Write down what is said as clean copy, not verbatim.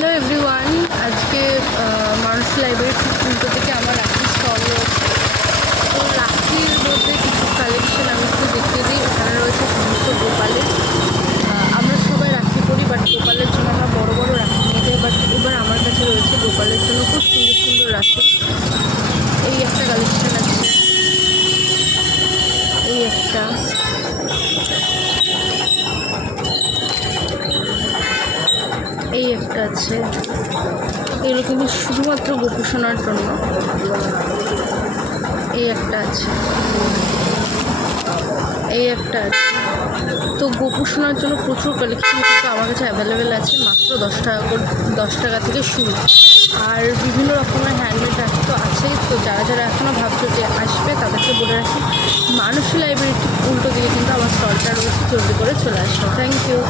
Hello everyone, আজকে মানুষ library উল্টো থেকে আমার রাখির স্টল রয়েছে। তো রাখির মধ্যে কিছু কালেকশন আমি একটু দেখিয়ে দিই। এখানে রয়েছে সমস্ত গোপালের। আমরা সবাই রাখি পরি, বাট গোপালের জন্য আমরা বড় বড় রাখি নিয়ে যাই। বাট এবার আমার কাছে রয়েছে গোপালের জন্য খুব সুন্দর সুন্দর রাখি। এই একটা কালেকশন আছে, এই একটা, এই একটা আছে। এগুলো কিন্তু শুধুমাত্র গোপু শোনার জন্য। এই একটা আছে, এই একটা আছে। তো গোপু শোনার জন্য প্রচুর কালেকশন কিন্তু আমার কাছে অ্যাভেলেবেল আছে, মাত্র 10 টাকা থেকে শুরু। আর বিভিন্ন রকমের হ্যান্ডমেড রাখি তো আছেই। তো যারা যারা এখনও ভাবছো যে আসবে, তাদেরকে বলে রাখি মানুষ লাইব্রেরির উল্টো দিকে কিন্তু আমার স্টলটা রয়েছে, জলদি করে চলে আসবে। Thank you.